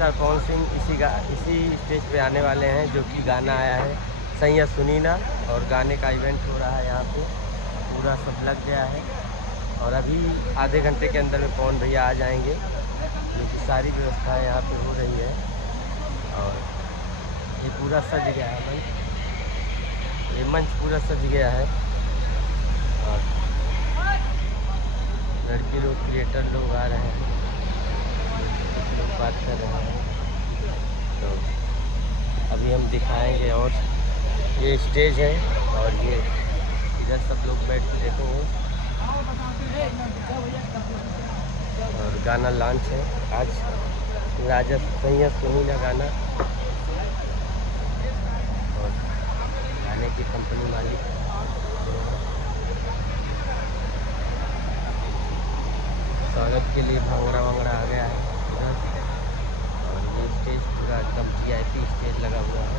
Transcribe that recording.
Sir Pawan Singh इसी stage पे आने वाले हैं, जो कि गाना आया है सैया सुनी ना, और गाने का इवेंट हो रहा है यहाँ पे। पूरा सब लग गया है और अभी आधे घंटे के अंदर में पवन भैया आ जाएंगे, जो कि सारी व्यवस्थाएं यहाँ पे हो रही है। और ये पूरा सज गया है मंच, ये मंच पूरा सज गया है। और लड़की लोग, क्रिएटर लोग आ रहे हैं, कुछ लोग बात कर रहे हैं, तो अभी हम दिखाएंगे। और ये स्टेज है और ये इधर सब लोग बैठ के देखेंगे। और गाना लॉन्च है आज, राजा सैया सुनी ना गाना। और गाने की कंपनी मालिक स्वागत के लिए भांगड़ा वांगड़ा आ गया है इधर। और ये स्टेज पूरा एकदम VIP स्टेज लगा हुआ है।